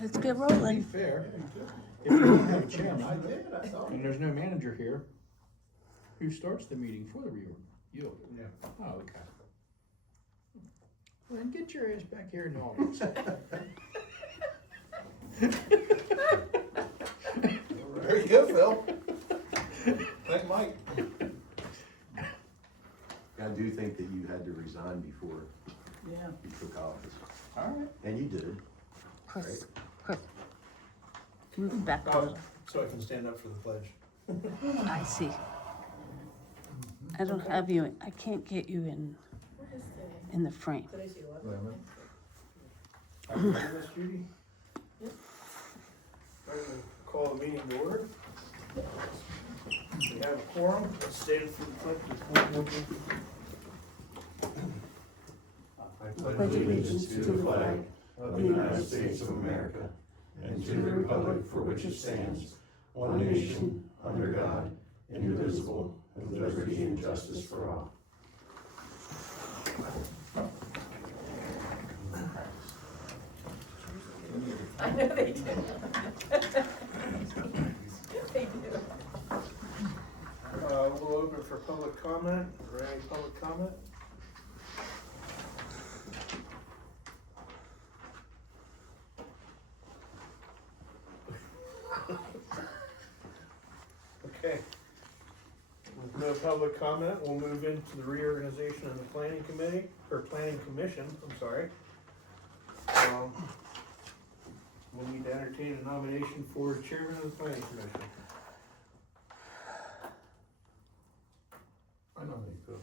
Let's get To be rolling. fair, if you don't have a chairman, and there's no manager here, who starts the meeting for the reorg? You. Yeah. Oh, okay. Well, then get your ass back here in the audience. There you go, Phil. Thank Mike. I do think that you had to resign before Yeah. you took office, All right. and you did. Chris, move back a Oh, little. so I can stand up for the pledge. I see. I don't have you, I can't get you in the frame. Wait a minute. Are you ready, Miss Judy? Yep. Ready to call the meeting to order? We have a quorum, let's stand for the pledge. I Pledge allegiance to the flag of the United States of America, and to the republic for which it stands, one nation, under God, indivisible, with liberty and justice for all. I know they do. They do. We'll open for public comment. Is there any public comment? Okay. With no public comment, we'll move into the reorganization of the planning committee, or planning commission, I'm sorry. We'll need to entertain a nomination for chairman of the planning commission. I nominate Phil.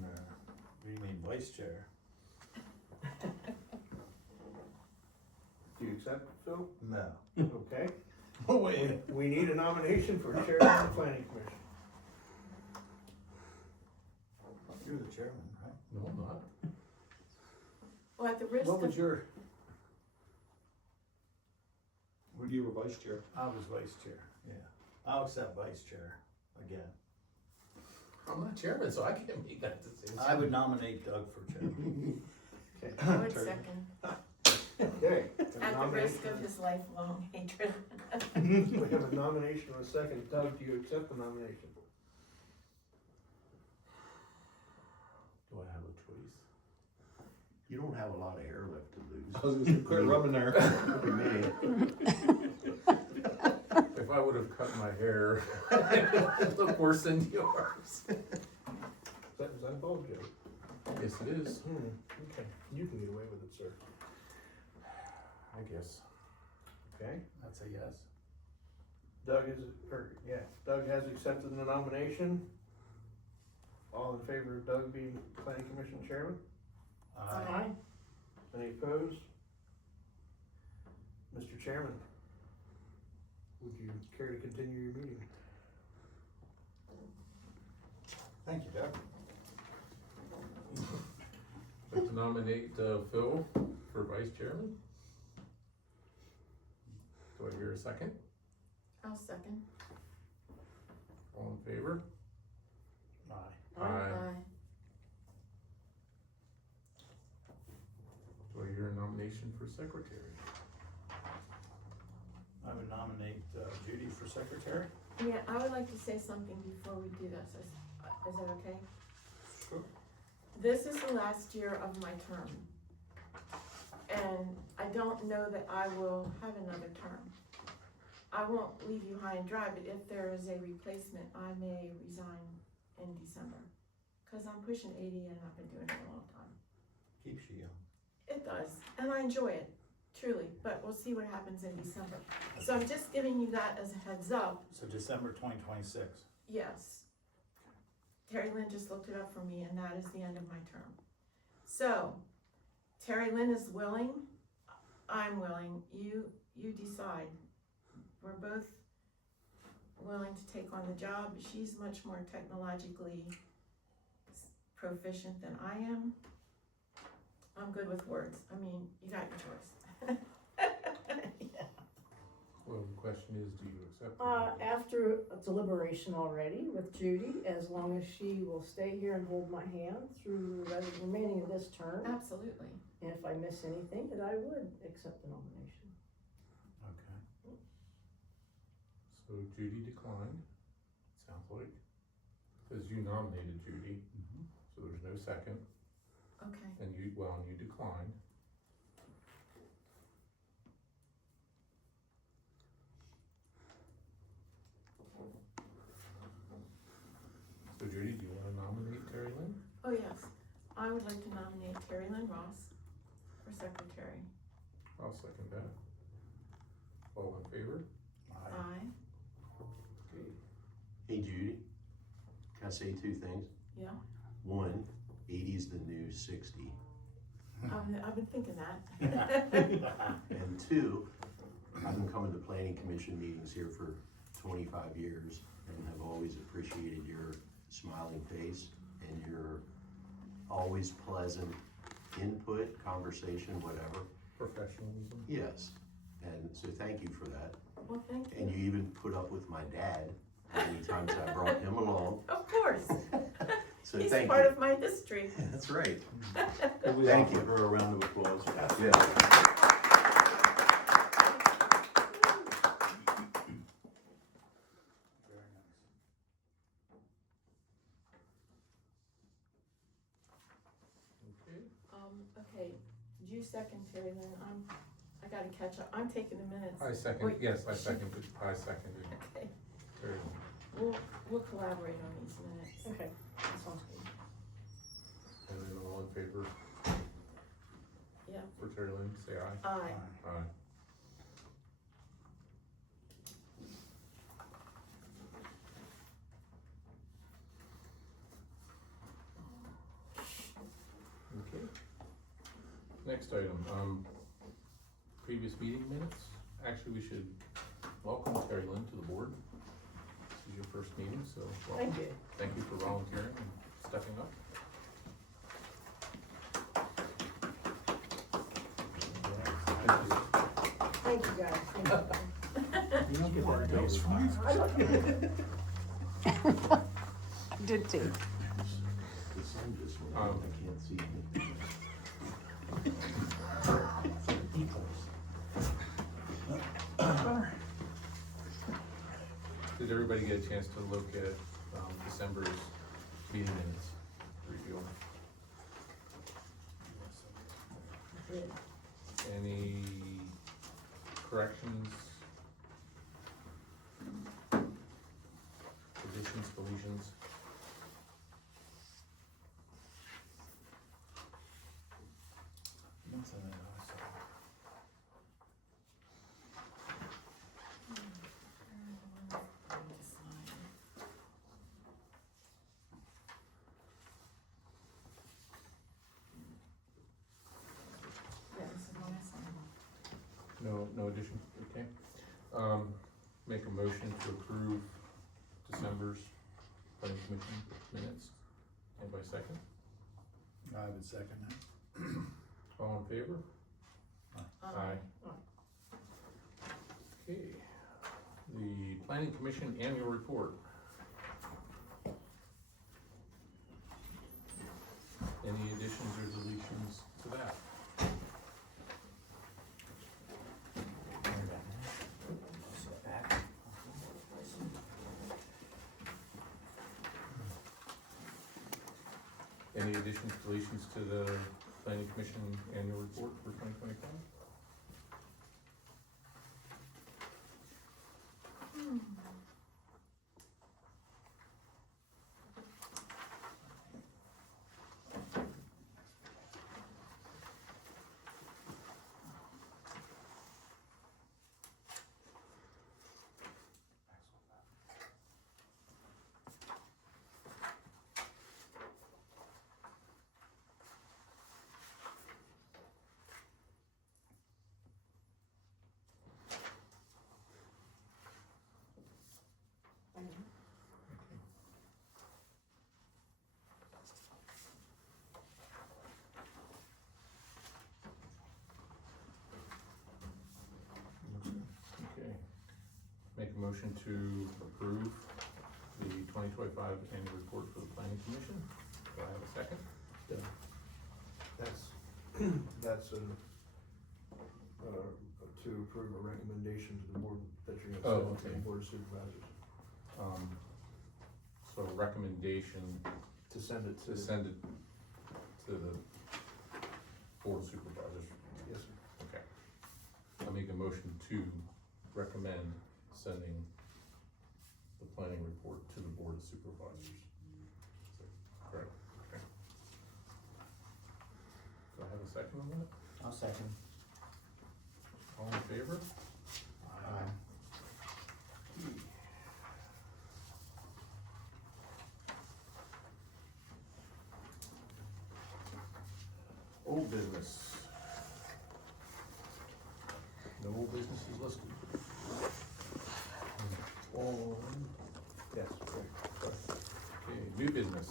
No, we need vice chair. Do you accept, Phil? No. Okay. Oh, wait. We need a nomination for chairman of the planning commission. You're the chairman, right? No, I'm not. Well, at the risk What was of, your? You were vice chair. I was vice chair, yeah. I'll accept vice chair again. I'm not chairman, so I can't make that decision. I would nominate Doug for chairman. Okay. I would second, Okay. at the risk of his lifelong hatred. We have a nomination and a second. Doug, do you accept the nomination? Do I have a choice? You don't have a lot of hair left to lose. I was gonna say, quit rubbing there. Look at me. If I would have cut my hair, it would look worse than yours. Is that bald joke? Yes, it is. Okay, you can get away with it, sir. I guess. Okay. That's a yes. Doug has accepted the nomination. All in favor of Doug being planning commission chairman? Aye. Any opposed? Mr. Chairman, would you care to continue your meeting? Thank you, Doug. I'd like to nominate Phil for vice chairman. Do I hear a second? I'll second. All in favor? Aye. Aye. Do I hear a nomination for secretary? I would nominate Judy for secretary. Yeah, I would like to say something before we do this. Is that okay? Sure. This is the last year of my term. And I don't know that I will have another term. I won't leave you high and dry, but if there is a replacement, I may resign in December. Cause I'm pushing 80 and I've been doing it a long time. Keeps you young. It does, and I enjoy it, truly, but we'll see what happens in December. So I'm just giving you that as a heads up. So December 2026. Yes. Terry Lynn just looked it up for me, and that is the end of my term. So, Terry Lynn is willing, I'm willing, you decide. We're both willing to take on the job. She's much more technologically proficient than I am. I'm good with words. I mean, you got your choice. Yeah. Well, So the question is, do you accept? After a deliberation already with Judy, as long as she will stay here and hold my hand through the remaining of this term, Absolutely. and if I miss anything, that I would accept the nomination. Okay. So Judy declined, sounds like, because you nominated Judy, so there's no second, Okay. and you declined. So Judy, do you wanna nominate Terry Lynn? Oh, yes. I would like to nominate Terry Lynn Ross for secretary. I'll second that. All in favor? Aye. Okay. Hey Judy, can I say two things? Yeah. One, 80's the new 60. I've been thinking that. And two, I've been coming to planning commission meetings here for 25 years and have always appreciated your smiling face and your always pleasant input, conversation, whatever. Professionalism. Yes, and so thank you for that. Well, thank you. And you even put up with my dad many times I brought him along. Of course. So He's thank part you. of my history. That's right. We Thank offer you. her a round of applause. Yeah. Very nice. Okay. Okay, did you second Terry Lynn? I gotta catch up. I'm taking the minutes. I second, Wait. yes, I seconded Okay, Terry Lynn. we'll collaborate on these minutes. Okay, that sounds good. And then all in favor Yeah. for Terry Lynn, say aye. Aye. Aye. Okay. Next item, previous meeting minutes. Actually, we should welcome Terry Lynn to the board. This is your first meeting, so welcome. Thank you. Thank you for volunteering and stepping up. Thank you, guys. Thank you. You don't get that dose from me. I don't- I did too. The sun just went out, I can't see anything. Did everybody get a chance to look at December's meeting minutes, review them? Any corrections? Additions, deletions? Yeah, this is one I signed. No additions, okay. Make a motion to approve December's planning commission minutes. Anybody second? I would second that. All in favor? Aye. Okay, the planning commission annual report. Any additions or deletions to that? Any additions, deletions to the planning commission annual report for 2025? motion to approve the 2025 annual report for the planning commission. Do I have a second? That's to approve a recommendation to the board that you're Oh, gonna send to okay. the board of supervisors, So recommendation to send it to. to send it to the board of supervisors. Yes, sir. Okay. I'll make a motion to recommend sending the planning report to the board of supervisors. Is that correct? Okay. Do I have a second on that? I'll second. All in favor? Aye. Old business. No old business is listed. Yes, Okay, new business.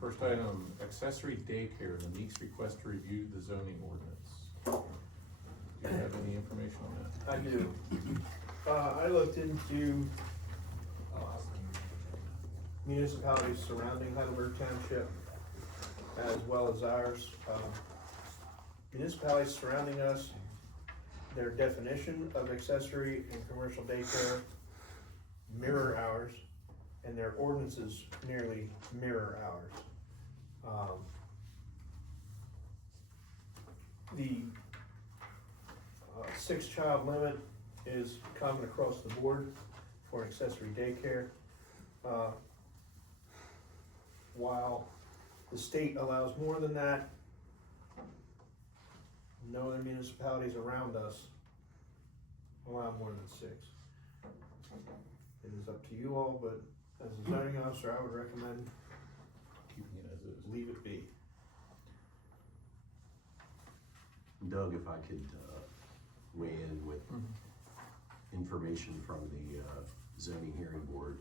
First item, accessory daycare, the Meeks request to review the zoning ordinance. Do you have any information on that? I do. I looked into municipalities surrounding Heidelberg Township as well as ours. Municipalities surrounding us, their definition of accessory and commercial daycare mirror ours, and their ordinances nearly mirror ours. The 6-child limit is common across the board for an accessory daycare. While the state allows more than that, no other municipalities around us allow more than 6. It is up to you all, but as a zoning officer, I would recommend Keeping it as is. leave it be. Doug, if I could weigh in with information from the zoning hearing board,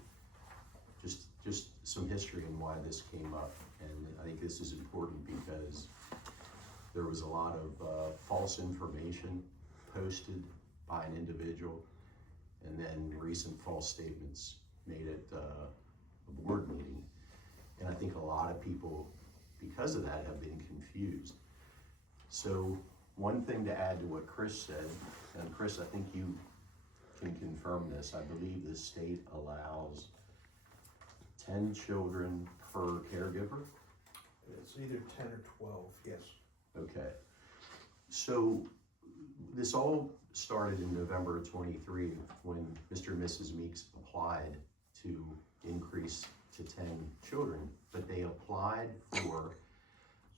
just some history on why this came up, and I think this is important because there was a lot of false information posted by an individual, and then recent false statements made at a board meeting, and I think a lot of people, because of that, have been confused. So one thing to add to what Chris said, and Chris, I think you can confirm this, I believe the state allows 10 children per caregiver. It's either 10 or 12, yes. Okay. So this all started in November of 23 when Mr. and Mrs. Meeks applied to increase to 10 children, but they applied for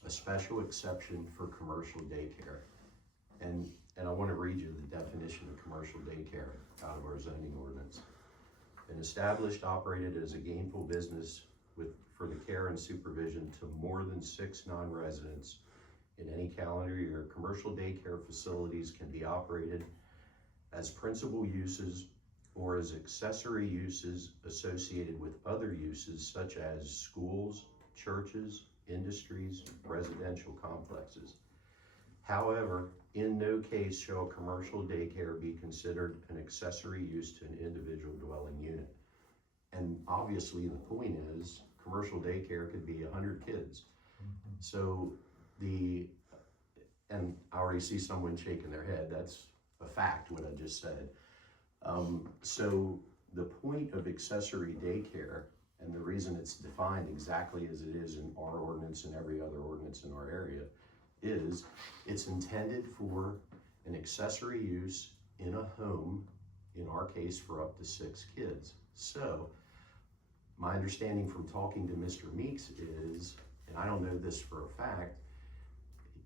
a special exception for commercial daycare. And I want to read you the definition of commercial daycare out of our zoning ordinance. An established, operated as a gainful business for the care and supervision to more than 6 non-residents in any calendar year, commercial daycare facilities can be operated as principal uses or as accessory uses associated with other uses such as schools, churches, industries, residential complexes. However, in no case shall commercial daycare be considered an accessory use to an individual dwelling unit. And obviously the point is, commercial daycare could be 100 kids. So and I already see someone shaking their head, that's a fact, what I just said. So the point of accessory daycare, and the reason it's defined exactly as it is in our ordinance and every other ordinance in our area, is it's intended for an accessory use in a home, in our case for up to 6 kids. So my understanding from talking to Mr. Meeks is, and I don't know this for a fact,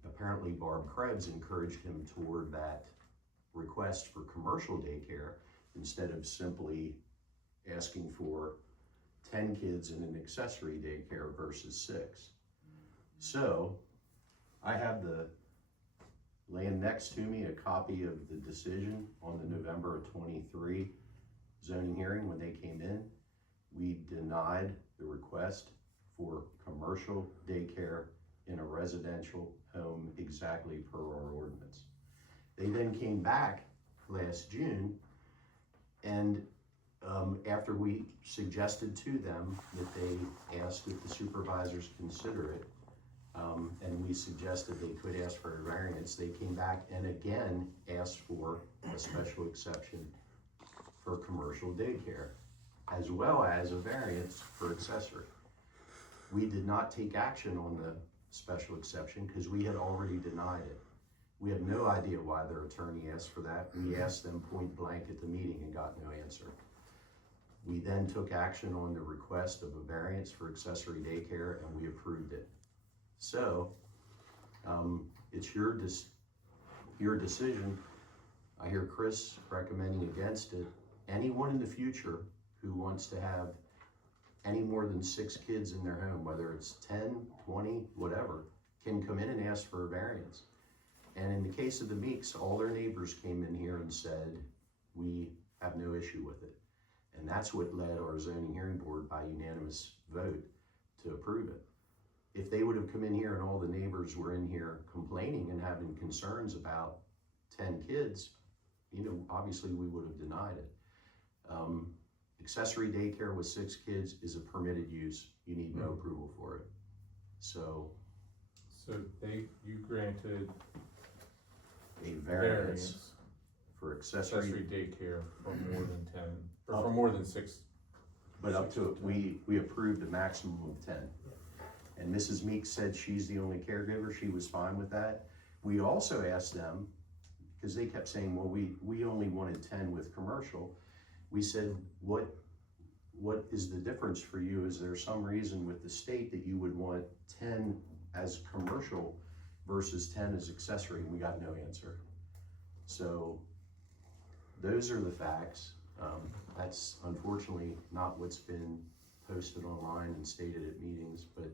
apparently Barb Krebs encouraged him toward that request for commercial daycare instead of simply asking for 10 kids in an accessory daycare versus 6. So I have laying next to me a copy of the decision on the November of 23 zoning hearing when they came in. We denied the request for commercial daycare in a residential home exactly per our ordinance. They then came back last June And after we suggested to them that they ask if the supervisors consider it, and we suggested they could ask for a variance, they came back and again asked for a special exception for commercial daycare, as well as a variance for accessory. We did not take action on the special exception because we had already denied it. We had no idea why their attorney asked for that. We asked them point blank at the meeting and got no answer. We then took action on the request of a variance for accessory daycare and we approved it. So, it's your decision. I hear Chris recommending against it. Anyone in the future who wants to have any more than 6 kids in their home, whether it's 10, 20, whatever, can come in and ask for a variance. And in the case of the Meeks, all their neighbors came in here and said, we have no issue with it. And that's what led our zoning hearing board by unanimous vote to approve it. If they would have come in here and all the neighbors were in here complaining and having concerns about 10 kids, you know, obviously we would have denied it. Accessory daycare with 6 kids is a permitted use. You need no approval for it. So you granted a variance for accessory daycare for more than 10, or for more than 6. But up to, we approved a maximum of 10. And Mrs. Meeks said she's the only caregiver, she was fine with that. We also asked them, because they kept saying, well, we only wanted 10 with commercial. We said, what is the difference for you? Is there some reason with the state that you would want 10 as commercial versus 10 as accessory? And we got no answer. So those are the facts. That's unfortunately not what's been posted online and stated at meetings, but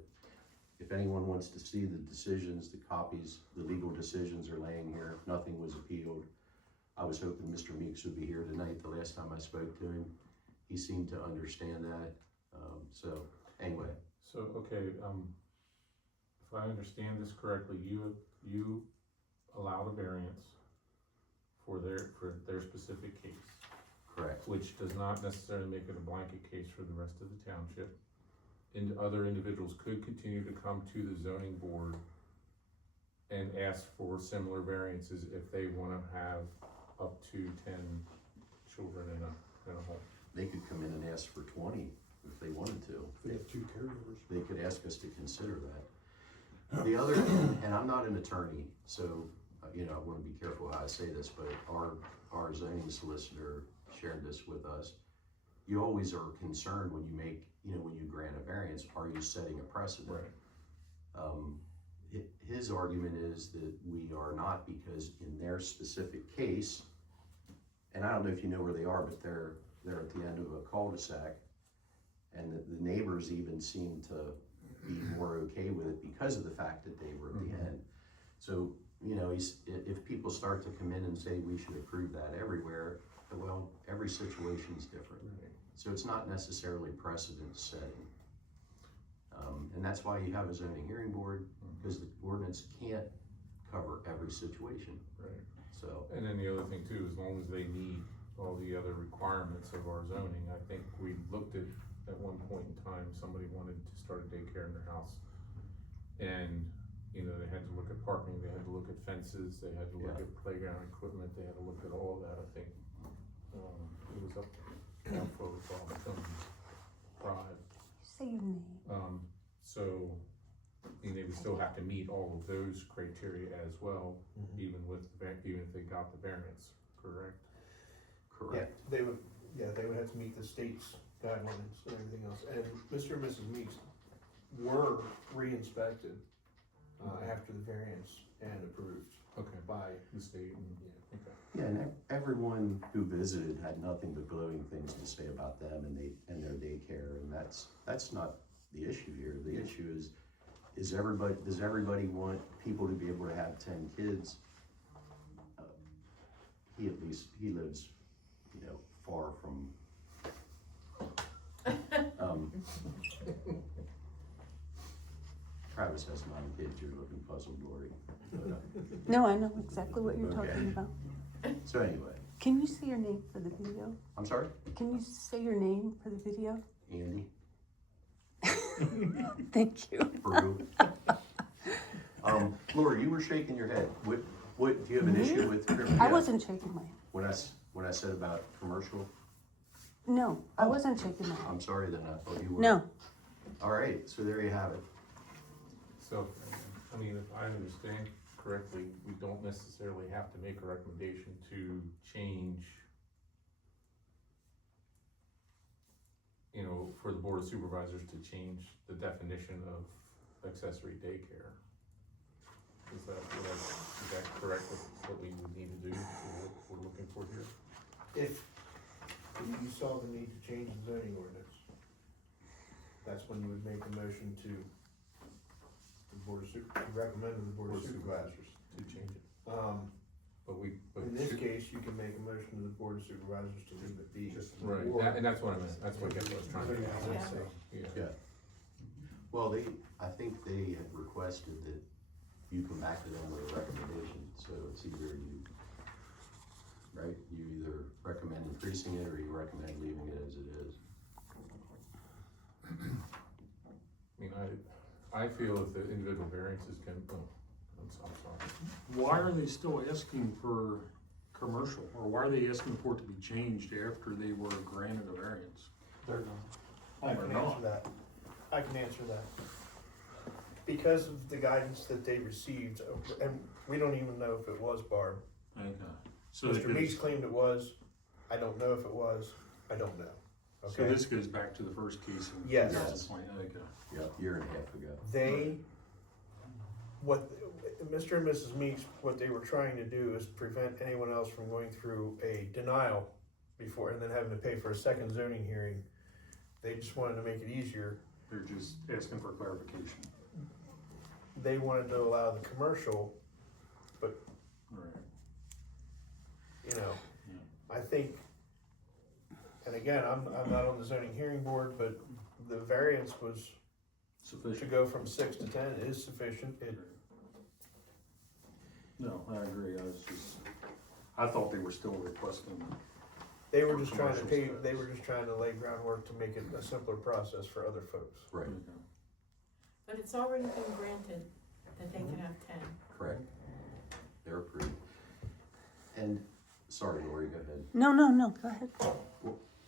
if anyone wants to see the decisions, the copies, the legal decisions are laying here. Nothing was appealed. I was hoping Mr. Meeks would be here tonight. The last time I spoke to him, he seemed to understand that. So anyway. So, okay, if I understand this correctly, you allowed a variance for their specific case. Correct. Which does not necessarily make it a blanket case for the rest of the township. And other individuals could continue to come to the zoning board and ask for similar variances if they wanna have up to 10 children in a home. They could come in and ask for 20 if they wanted to. They have 2 caregivers. They could ask us to consider that. The other, and I'm not an attorney, so, you know, I wanna be careful how I say this, but our zoning solicitor shared this with us. You always are concerned when you make, you know, when you grant a variance, are you setting a precedent? Right. His argument is that we are not, because in their specific case, and I don't know if you know where they are, but they're at the end of a cul-de-sac, and the neighbors even seem to be more okay with it because of the fact that they were at the end. So, you know, if people start to come in and say we should approve that everywhere, well, every situation is different. Right. So it's not necessarily precedent setting. And that's why you have a zoning hearing board, because the ordinance can't cover every situation. Right. So, And then the other thing too, as long as they meet all the other requirements of our zoning, I think we looked at one point in time, somebody wanted to start a daycare in their house. And, you know, they had to look at parking, they had to look at fences, they had to look at playground equipment, they had to look at all of that, I think. It was up for some pride. Say your name. So, you know, they would still have to meet all of those criteria as well, even if they got the variance, correct? correct. Yeah, they would have to meet the state's guidelines and everything else. And Mr. and Mrs. Meeks were re-inspected after the variance and approved. Okay. By The state and, okay. Yeah, and everyone who visited had nothing but glowing things to say about them and their daycare, and that's not the issue here. The issue is does everybody want people to be able to have 10 kids? He lives, you know, far from. Travis has 9 kids. You're looking puzzled, Lori. But, No, I know exactly what you're Okay. talking about. so anyway, Can you say your name for the video? I'm sorry, Can you say your name for the video? Andy, Thank you. Peru. Laura, you were shaking your head. What, do you have an issue with? I Yeah. wasn't shaking my head. When I said about commercial, No, I wasn't shaking my head. I'm sorry then, I thought you were. No. All right, so there you have it. So, I mean, if I understand correctly, we don't necessarily have to make a recommendation to change, you know, for the Board of Supervisors to change the definition of accessory daycare. Is that correct, what we would need to do, or what we're looking for here? If you saw the need to change the zoning ordinance, that's when you would make a motion to recommend to the Board of Supervisors. To change it, but In this should- case, you can make a motion to the Board of Supervisors to leave it be. right, and that's what I meant, that's what I guess I was trying to get Yeah. at, so, yeah. Yeah. Well, I think they had requested that you come back to them with a recommendation, so it's either you, right? You either recommend increasing it or you recommend leaving it as it is. I mean, I feel that the individual variances can, I'm sorry. Why are they still asking for commercial, or why are they asking for it to be changed after they were granted a variance? I can answer that. I can answer that. Because of the guidance that they received, and we don't even know if it was Barb. Okay. So Mr. Meeks claimed it was. I don't know if it was. I don't know. So Okay? this goes back to the first case in Yes. 2020. Okay. Yeah, year and a half ago. Mr. and Mrs. Meeks, what they were trying to do is prevent anyone else from going through a denial before, and then having to pay for a second zoning hearing. They just wanted to make it easier. They're just asking for clarification. They wanted to allow the commercial, Right. you know, Yeah. I think, and again, I'm not on the zoning hearing board, but the variance was to Sufficient. go from 6 to 10 is sufficient. No, I agree. I thought they were still requesting. They were just trying to Commercial pay, status. they were just trying to lay groundwork to make it a simpler process for other folks. Right, Okay. But it's already been granted that they can have 10. correct. They're approved. And, sorry, Lori, go ahead. No, go ahead.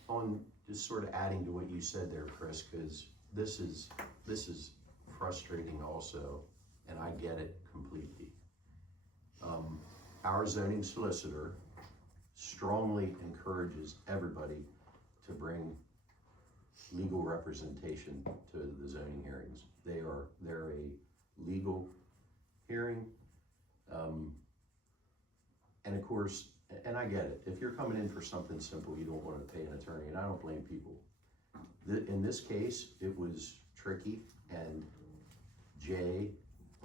On just sort of adding to what you said there, Chris, because this is frustrating also, and I get it completely. Our zoning solicitor strongly encourages everybody to bring legal representation to the zoning hearings. They're a legal hearing. And of course, and I get it, if you're coming in for something simple, you don't want to pay an attorney, and I don't blame people. In this case, it was tricky, and Jay,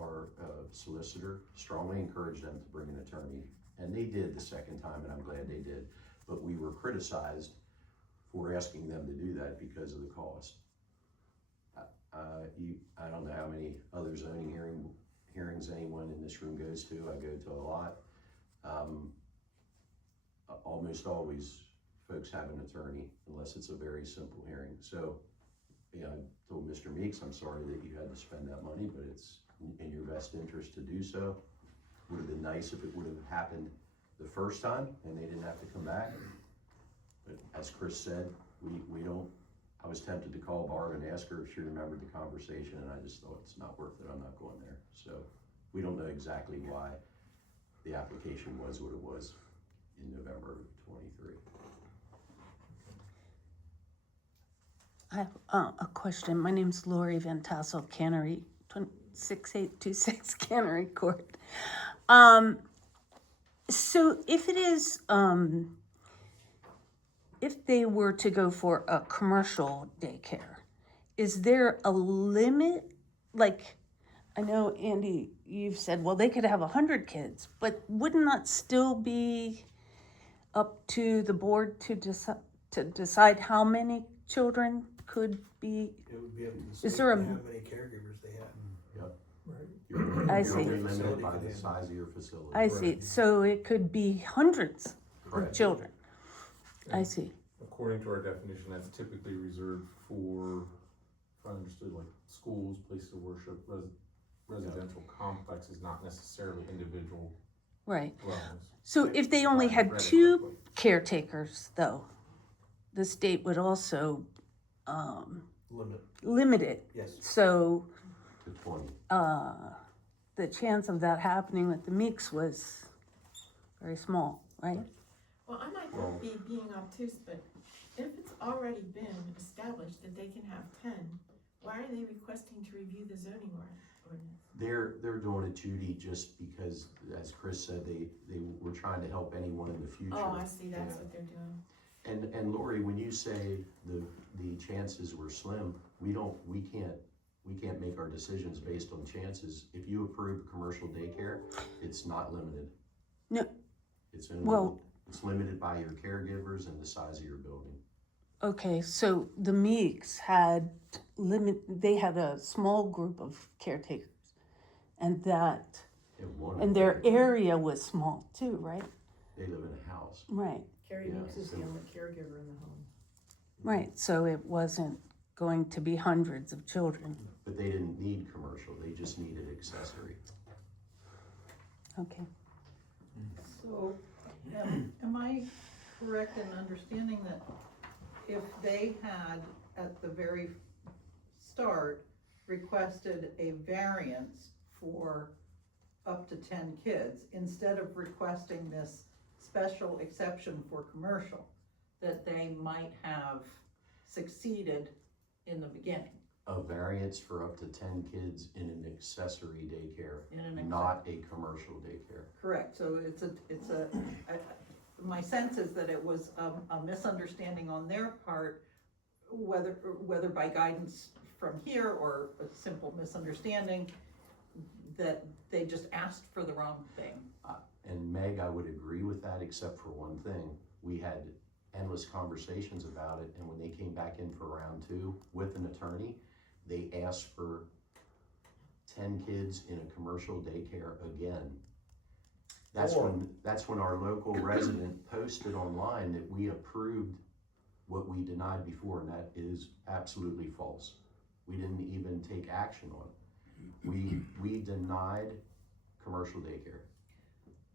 our solicitor, strongly encouraged them to bring an attorney, and they did the second time, and I'm glad they did. But we were criticized for asking them to do that because of the cost. I don't know how many other zoning hearings anyone in this room goes to. I go to a lot. Almost always folks have an attorney unless it's a very simple hearing. So, I told Mr. Meeks, I'm sorry that you had to spend that money, but it's in your best interest to do so. Would have been nice if it would have happened the first time and they didn't have to come back. But as Chris said, we don't, I was tempted to call Barb and ask her if she remembered the conversation, and I just thought it's not worth it, I'm not going there. So we don't know exactly why the application was what it was in November of '23. I have a question. My name's Lori Van Tassel, Cannery, 6826 Cannery Court. So if it is, if they were to go for a commercial daycare, is there a limit? Like, I know, Andy, you've said, well, they could have 100 kids, but wouldn't that still be up to the board to decide how many children could be? It would be up to the Is state there a- and how many caregivers they have. Yep. Right. You're I you're see. only limited by the size of your facility. I see. So it could be hundreds. with children. I see. According to our definition, that's typically reserved for, if I understood, like schools, places of worship, residential complexes, not necessarily individual Right. dwellings. So if they only If I had read it two correctly. caretakers, though, the state would also limit it. Yes. So To 20. the chance of that happening with the Meeks was very small, right? Well, I might not be being obtuse, but if it's already been established that they can have 10, why are they requesting to review the zoning ordinance? They're doing it, Judy, just because, as Chris said, they were trying to help anyone in the future. Oh, I see, that's Yeah. what they're doing. And Lori, when you say the chances were slim, we can't make our decisions based on chances. If you approve commercial daycare, it's not limited. No. It's only, Well- it's limited by your caregivers and the size of your building. Okay, so the Meeks had they had a small group of caretakers, and their area was small too, right? They live in a house. Right, Carrie Yeah, Meeks is the so- only caregiver in the home. right. So it wasn't going to be hundreds of children. But they didn't need commercial, they just needed accessory. Okay. So, am I correct in understanding that if they had, at the very start, requested a variance for up to 10 kids, instead of requesting this special exception for commercial, that they might have succeeded in the beginning? A variance for up to 10 kids in an accessory daycare, In an not a commercial daycare. Correct, so my sense is that it was a misunderstanding on their part, whether by guidance from here or a simple misunderstanding, that they just asked for the wrong thing. And Meg, I would agree with that, except for one thing. We had endless conversations about it, and when they came back in for round 2 with an attorney, they asked for 10 kids in a commercial daycare again. That's when our local resident posted online that we approved what we denied before, and that is absolutely false. We didn't even take action on it. We denied commercial daycare.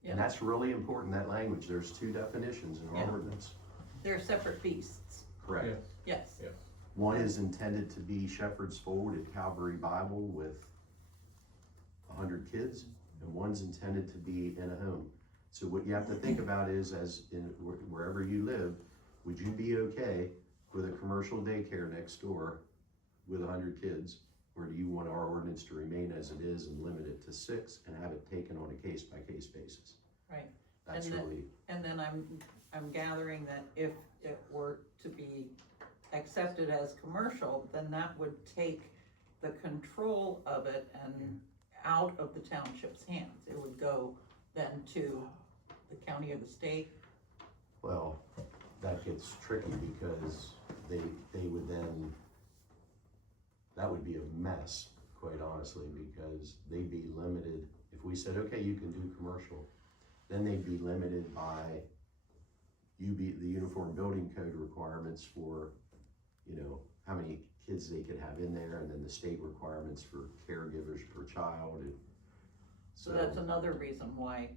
Yeah. And that's really important, that language. There's 2 definitions in our Yeah. ordinance. They're separate beasts, Correct. yes. Yes. One is intended to be Shepherd's Fold at Calvary Bible with 100 kids, and one's intended to be in a home. So what you have to think about is, as in wherever you live, would you be okay with a commercial daycare next door with 100 kids? Or do you want our ordinance to remain as it is and limit it to 6 and have it taken on a case-by-case basis? Right. That's And then- really, And then I'm gathering that if it were to be accepted as commercial, then that would take the control of it and out of the township's hands. It would go then to the county or the state. well, that gets tricky because they would then, that would be a mess, quite honestly, because they'd be limited. If we said, okay, you can do commercial, then they'd be limited by the Uniform Building Code requirements for, how many kids they could have in there, and then the state requirements for caregivers per child. So that's another reason why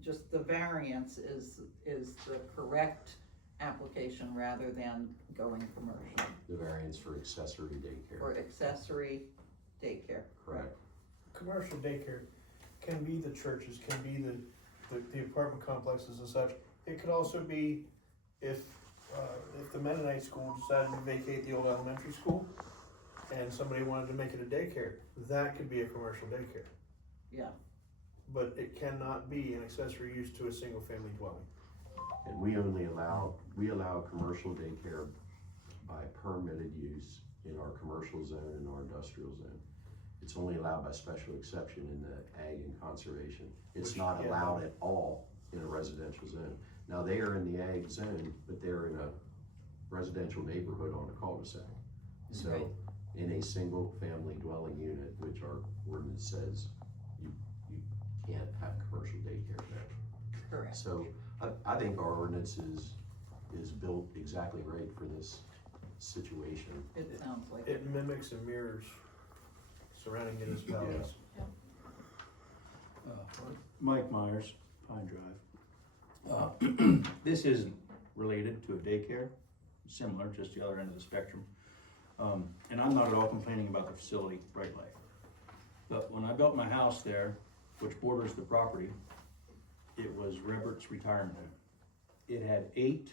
just the variance is the correct application rather than going commercial The variance for accessory daycare. or accessory daycare. Correct. Commercial daycare can be the churches, can be the apartment complexes and such. It could also be if the Mennonite school decided to vacate the old elementary school and somebody wanted to make it a daycare, that could be a commercial daycare. Yeah. But it cannot be an accessory use to a single family dwelling. And we only allow commercial daycare by permitted use in our commercial zone and our industrial zone. It's only allowed by special exception in the ag and conservation. It's Which, not yeah. allowed at all in a residential zone. Now, they are in the ag zone, but they're in a residential neighborhood on a cul-de-sac. So, Right. in a single family dwelling unit, which our ordinance says you can't have commercial daycare there. Correct. So I think our ordinance is built exactly right for this situation. It sounds like. It mimics and mirrors surrounding municipalities. Mike Myers, Pine Drive. This isn't related to a daycare, similar, just the other end of the spectrum. And I'm not at all complaining about the facility, Bright Life. But when I built my house there, which borders the property, it was Robert's retirement home. It had 8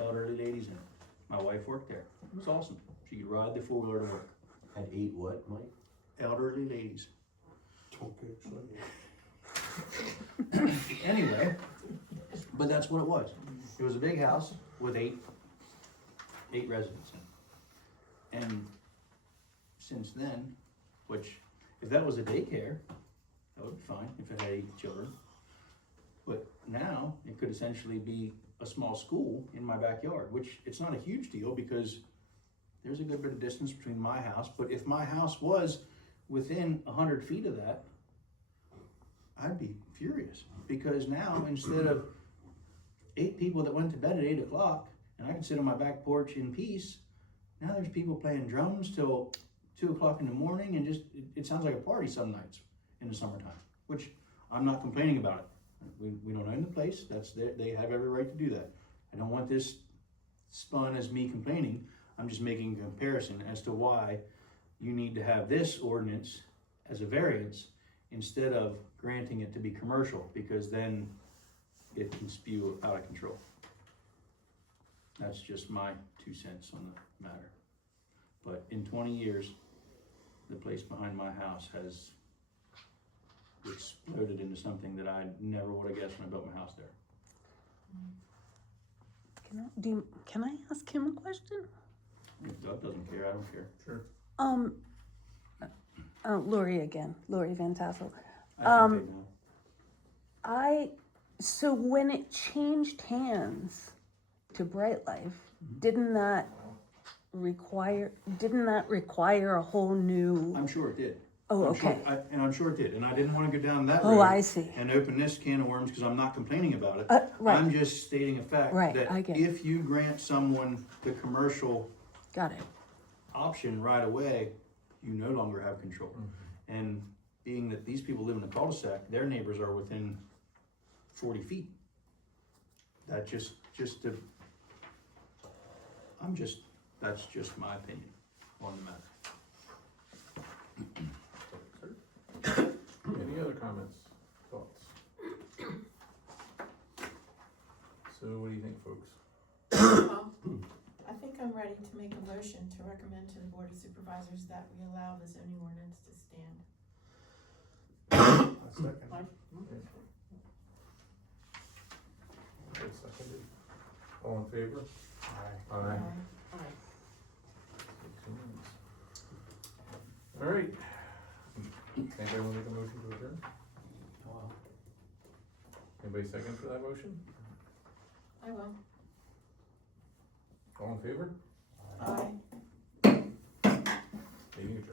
elderly ladies in it. My wife worked there. It was awesome. She could ride the 4-wheeler to work. Had 8 what, Mike? Elderly ladies. Anyway, but that's what it was. It was a big house with 8 residents in it. And since then, which, if that was a daycare, that would be fine, if it had 8 children. But now, it could essentially be a small school in my backyard, which it's not a huge deal because there's a good bit of distance between my house. But if my house was within 100 feet of that, I'd be furious, because now instead of 8 people that went to bed at 8 o'clock and I can sit on my back porch in peace, now there's people playing drums till 2 o'clock in the morning, and just, it sounds like a party some nights in the summertime, which I'm not complaining about it. We don't own the place, they have every right to do that. I don't want this spun as me complaining. I'm just making a comparison as to why you need to have this ordinance as a variance instead of granting it to be commercial, because then it can spew out of control. That's just my 2 cents on the matter. But in 20 years, the place behind my house has exploded into something that I never would have guessed when I built my house there. Can I ask him a question? If Doug doesn't care, I don't care. Sure. Lori again, Lori Van Tassel. I think they know. So when it changed hands to Bright Life, didn't that require a whole new? I'm sure it did. Oh, I'm sure- okay. I'm sure it did, and I didn't want to go down that Oh, road I see. and open this can of worms, because I'm not complaining about it. Right. I'm just stating a fact Right, that I get it. if you grant someone the commercial Got it. option right away, you no longer have control. And being that these people live in a cul-de-sac, their neighbors are within 40 feet. That that's just my opinion on the matter. Any other comments, thoughts? So what do you think, folks? Well, I think I'm ready to make a motion to recommend to the Board of Supervisors that we allow the zoning ordinance to stand. A second. Okay, seconded. All in favor? Aye. Aye. All right. Anybody want to make a motion to adjourn? Anybody second for that motion? I will. All in favor?